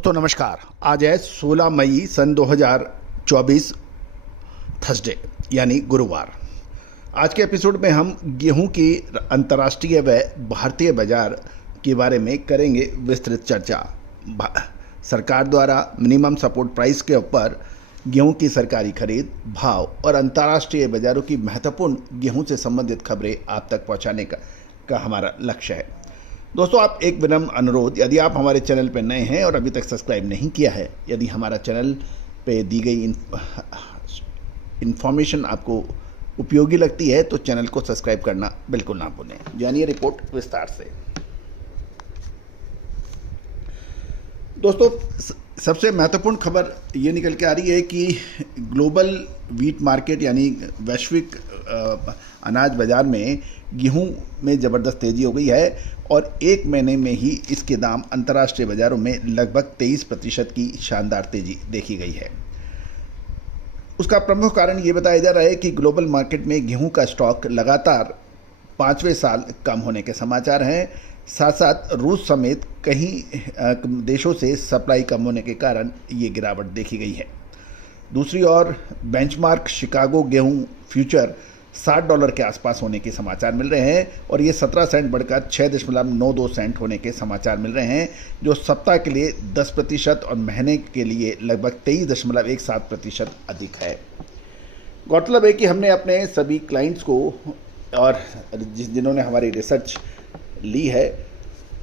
दोस्तों नमस्कार। आज है 16 मई सन 2024 थर्सडे यानी गुरुवार। आज के एपिसोड में हम गेहूं की अंतर्राष्ट्रीय व भारतीय बाजार के बारे में करेंगे विस्तृत चर्चा। सरकार द्वारा मिनिमम सपोर्ट प्राइस के ऊपर गेहूं की सरकारी खरीद, भाव और अंतर्राष्ट्रीय बाजारों की महत्वपूर्ण गेहूं से संबंधित खबरें आप तक पहुंचाने का हमारा लक्ष्य है। दोस्तों, आप एक विनम्र अनुरोध, यदि आप हमारे चैनल पर नए हैं और अभी तक सब्सक्राइब नहीं किया है, यदि हमारा चैनल पे दी गई इन्फॉर्मेशन आपको उपयोगी लगती है तो चैनल को सब्सक्राइब करना बिल्कुल ना भूलें। जानिए रिपोर्ट विस्तार से। दोस्तों, सबसे महत्वपूर्ण खबर ये निकल के आ रही है कि ग्लोबल वीट मार्केट यानी वैश्विक अनाज बाजार में गेहूं में ज़बरदस्त तेज़ी हो गई है और एक महीने में ही इसके दाम अंतर्राष्ट्रीय बाज़ारों में लगभग 23% की शानदार तेज़ी देखी गई है। उसका प्रमुख कारण ये बताया जा रहा है कि ग्लोबल मार्केट में गेहूं का स्टॉक लगातार 5वें साल कम होने के समाचार हैं। साथ साथ रूस समेत कई देशों से सप्लाई कम होने के कारण ये गिरावट देखी गई है। दूसरी ओर बेंचमार्क शिकागो गेहूं फ्यूचर $60 के आसपास होने के समाचार मिल रहे हैं और ये 17 सेंट बढ़कर 6.92 सेंट होने के समाचार मिल रहे हैं, जो सप्ताह के लिए 10% और महीने के लिए लगभग 23.17% अधिक है। गौरतलब है कि हमने अपने सभी क्लाइंट्स को और जिन्होंने हमारी रिसर्च ली है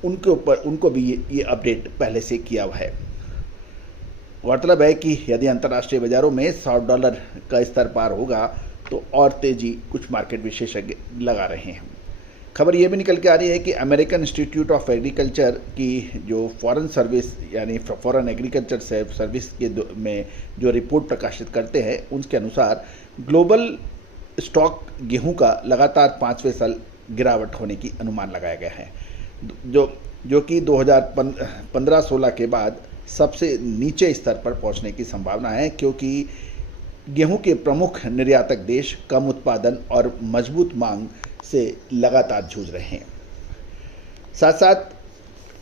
उनको भी ये अपडेट पहले से किया हुआ है। गौरतलब है कि यदि अंतर्राष्ट्रीय बाज़ारों में $60 का स्तर पार होगा तो और तेज़ी कुछ मार्केट विशेषज्ञ लगा रहे हैं। खबर ये भी निकल के आ रही है कि अमेरिकन इंस्टीट्यूट ऑफ एग्रीकल्चर की जो फॉरेन सर्विस यानी फॉरेन एग्रीकल्चर सर्विस के में जो रिपोर्ट प्रकाशित करते हैं उसके अनुसार ग्लोबल स्टॉक गेहूं का लगातार 5वें साल गिरावट होने की अनुमान लगाया गया है, जो कि 2015-16 के बाद सबसे नीचे स्तर पर पहुंचने की संभावना है, क्योंकि गेहूं के प्रमुख निर्यातक देश कम उत्पादन और मजबूत मांग से लगातार जूझ रहे हैं। साथ साथ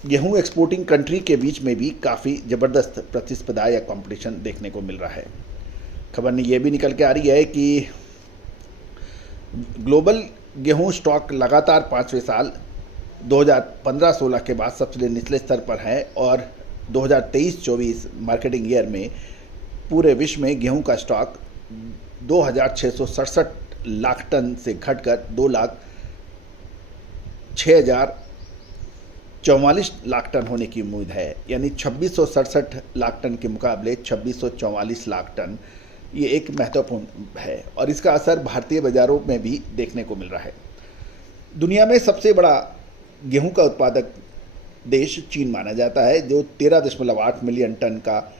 गेहूं एक्सपोर्टिंग कंट्री के बीच में भी काफ़ी ज़बरदस्त प्रतिस्पर्धा या कंपटीशन देखने को मिल रहा है। खबर में ये भी निकल के आ रही है कि ग्लोबल गेहूं स्टॉक लगातार 5वें साल 2015-16 के बाद सबसे निचले स्तर पर है और 2023-24 मार्केटिंग ईयर में पूरे विश्व में गेहूं का स्टॉक 2,667 लाख टन से घटकर 2,06,044 लाख टन होने की उम्मीद है, यानी 2,667 लाख टन के मुकाबले 2,644 लाख टन। ये एक महत्वपूर्ण है और इसका असर भारतीय बाज़ारों में भी देखने को मिल रहा है। दुनिया में सबसे बड़ा गेहूं का उत्पादक देश चीन माना जाता है, जो 13.8 मिलियन टन का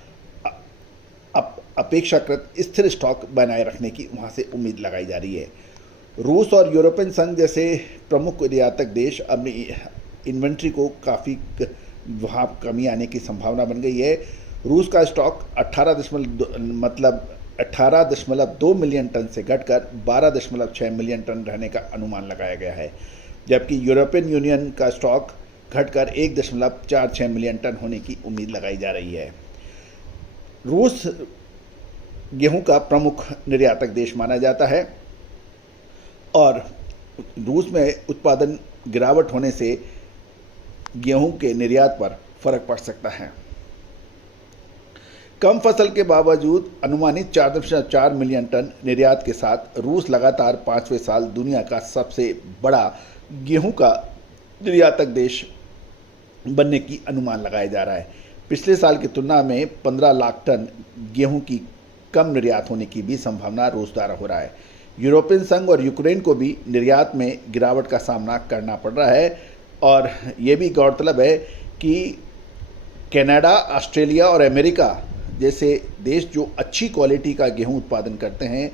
अपेक्षाकृत स्थिर स्टॉक बनाए रखने की वहाँ से उम्मीद लगाई जा रही है। रूस और यूरोपियन संघ जैसे प्रमुख निर्यातक देश अपनी इन्वेंट्री को काफ़ी वहाँ कमी आने की संभावना बन गई है। रूस का स्टॉक 18.2 मिलियन टन से घटकर 12.6 मिलियन टन रहने का अनुमान लगाया गया है, जबकि यूरोपियन यूनियन का स्टॉक घटकर 1.46 मिलियन टन होने की उम्मीद लगाई जा रही है। रूस गेहूं का प्रमुख निर्यातक देश माना जाता है और रूस में उत्पादन गिरावट होने से गेहूं के निर्यात पर फर्क पड़ सकता है। कम फसल के बावजूद अनुमानित 4.4 मिलियन टन निर्यात के साथ रूस लगातार 5वें साल दुनिया का सबसे बड़ा गेहूं का निर्यातक देश बनने की अनुमान लगाया जा रहा है। पिछले साल की तुलना में 15 लाख टन गेहूं की कम निर्यात होने की भी संभावना रूस द्वारा हो रहा है। यूरोपियन संघ और यूक्रेन को भी निर्यात में गिरावट का सामना करना पड़ रहा है और ये भी गौरतलब है कि कनाडा, ऑस्ट्रेलिया और अमेरिका जैसे देश जो अच्छी क्वालिटी का गेहूं उत्पादन करते हैं,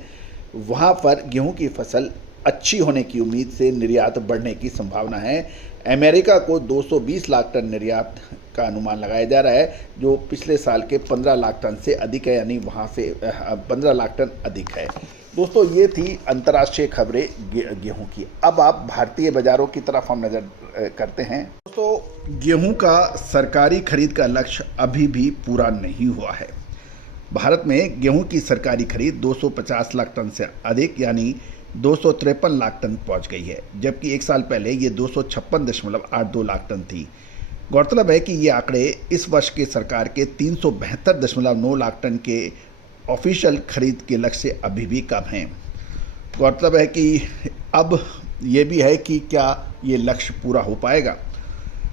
वहाँ पर गेहूं की फसल अच्छी होने की उम्मीद से निर्यात बढ़ने की संभावना है। अमेरिका को 220 लाख टन निर्यात का अनुमान लगाया जा रहा है, जो पिछले साल के 15 लाख टन से अधिक है, यानी वहाँ से 15 लाख टन अधिक है। दोस्तों, ये थी अंतर्राष्ट्रीय खबरें गेहूं की। अब आप भारतीय बाज़ारों की तरफ हम नज़र करते हैं। दोस्तों, गेहूं का सरकारी खरीद का लक्ष्य अभी भी पूरा नहीं हुआ है। भारत में गेहूं की सरकारी खरीद 250 लाख टन से अधिक यानी 253 लाख टन पहुंच गई है, जबकि एक साल पहले ये 256.82 लाख टन थी। गौरतलब है कि ये आंकड़े इस वर्ष के सरकार के 372.9 लाख टन के ऑफिशियल खरीद के लक्ष्य से अभी भी कम हैं। गौरतलब है कि अब ये भी है कि क्या ये लक्ष्य पूरा हो पाएगा।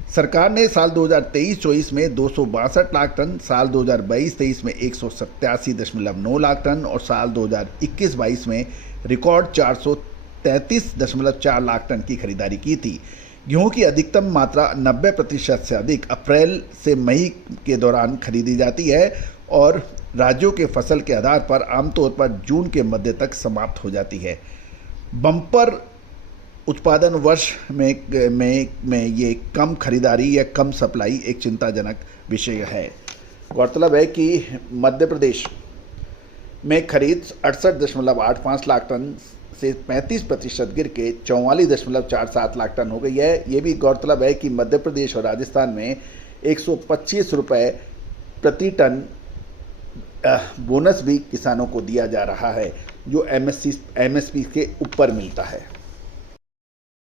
सरकार ने साल 2023-24 में 262 लाख टन, साल 2022-23 में 187.9 लाख टन और साल 2021-22 में रिकॉर्ड 433.4 लाख टन की खरीदारी की थी। गेहूं की अधिकतम मात्रा 90% से अधिक अप्रैल से मई के दौरान खरीदी जाती है और राज्यों के फसल के आधार पर आमतौर पर जून के मध्य तक समाप्त हो जाती है। बम्पर उत्पादन वर्ष में ये कम खरीदारी या कम सप्लाई एक चिंताजनक विषय है। गौरतलब है कि मध्य प्रदेश में खरीद 68.85 लाख टन से 35% गिर के 44.47 लाख टन हो गई है। ये भी गौरतलब है कि मध्य प्रदेश और राजस्थान में 125 रुपये प्रति टन बोनस भी किसानों को दिया जा रहा है, जो एमएसपी के ऊपर मिलता है।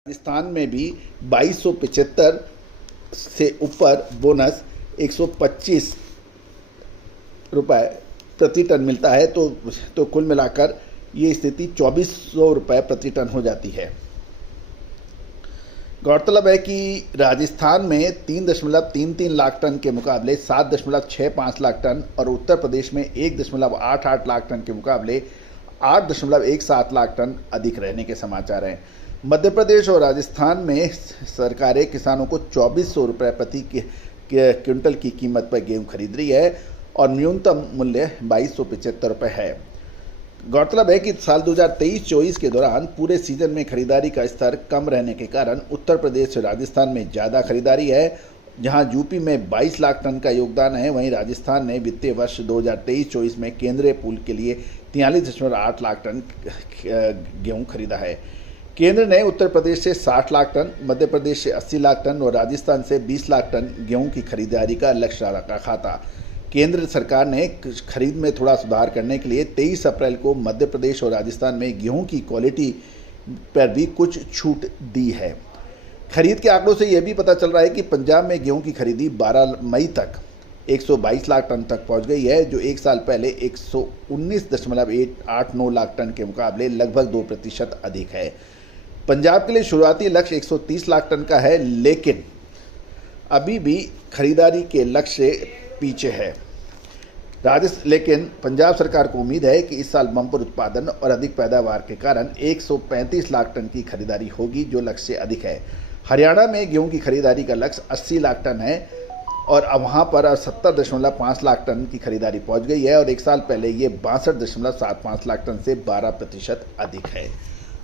राजस्थान में भी 2275 से ऊपर बोनस 125 रुपये प्रति टन मिलता है, तो कुल मिलाकर ये स्थिति 2400 रुपये प्रति टन हो जाती है। गौरतलब है कि राजस्थान में 3.33 लाख टन के मुकाबले 7.65 लाख टन और उत्तर प्रदेश में 1.88 लाख टन के मुकाबले 8.17 लाख टन अधिक रहने के समाचार हैं। मध्य प्रदेश और राजस्थान में सरकारें किसानों को 2400 रुपये प्रति क्विंटल की कीमत पर गेहूं खरीद रही है और न्यूनतम मूल्य 2275 रुपये है। गौरतलब है कि साल 2023-24 के दौरान पूरे सीजन में खरीदारी का स्तर कम रहने के कारण उत्तर प्रदेश और राजस्थान में ज़्यादा खरीदारी है। जहां यूपी में 22 लाख टन का योगदान है, वहीं राजस्थान ने वित्तीय वर्ष 2023-24 में केंद्रीय पूल के लिए 43.8 लाख टन गेहूं खरीदा है। केंद्र ने उत्तर प्रदेश से 60 लाख टन, मध्य प्रदेश से 80 लाख टन और राजस्थान से 20 लाख टन गेहूं की खरीदारी का लक्ष्य रखा था। केंद्र सरकार ने खरीद में थोड़ा सुधार करने के लिए 23 अप्रैल को मध्य प्रदेश और राजस्थान में गेहूं की क्वालिटी पर भी कुछ छूट दी है। खरीद के आंकड़ों से यह भी पता चल रहा है कि पंजाब में गेहूं की खरीदी 12 मई तक 122 लाख टन तक पहुंच गई है, जो एक साल पहले 119.89 लाख टन के मुकाबले लगभग 2% अधिक है। पंजाब के लिए शुरुआती लक्ष्य 130 लाख टन का है, लेकिन अभी भी खरीदारी के लक्ष्य से पीछे है। लेकिन पंजाब सरकार को उम्मीद है कि इस साल बम्पर उत्पादन और अधिक पैदावार के कारण 135 लाख टन की खरीदारी होगी, जो लक्ष्य से अधिक है। हरियाणा में गेहूं की खरीदारी का लक्ष्य 80 लाख टन है और अब वहाँ पर 70.5 लाख टन की खरीदारी पहुँच गई है और एक साल पहले ये 62.75 लाख टन से 12% अधिक है।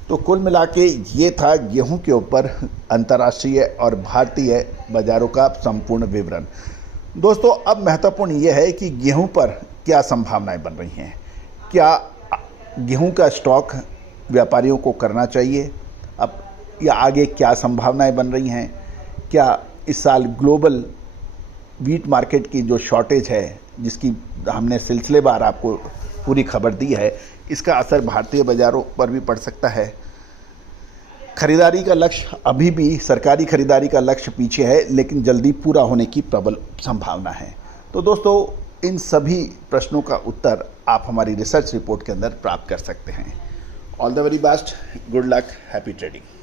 तो कुल मिला के ये था गेहूं के ऊपर अंतर्राष्ट्रीय और भारतीय बाज़ारों का संपूर्ण विवरण। दोस्तों, अब महत्वपूर्ण ये है कि गेहूं पर क्या संभावनाएं बन रही हैं। क्या गेहूं का स्टॉक व्यापारियों को करना चाहिए अब, या आगे क्या संभावनाएं बन रही हैं। क्या इस साल ग्लोबल वीट मार्केट की जो शॉर्टेज है, जिसकी हमने सिलसिलेवार आपको पूरी खबर दी है, इसका असर भारतीय बाज़ारों पर भी पड़ सकता है। खरीदारी का लक्ष्य अभी भी, सरकारी खरीदारी का लक्ष्य पीछे है, लेकिन जल्दी पूरा होने की प्रबल संभावना है। तो दोस्तों, इन सभी प्रश्नों का उत्तर आप हमारी रिसर्च रिपोर्ट के अंदर प्राप्त कर सकते हैं। All the very best, good luck, happy trading.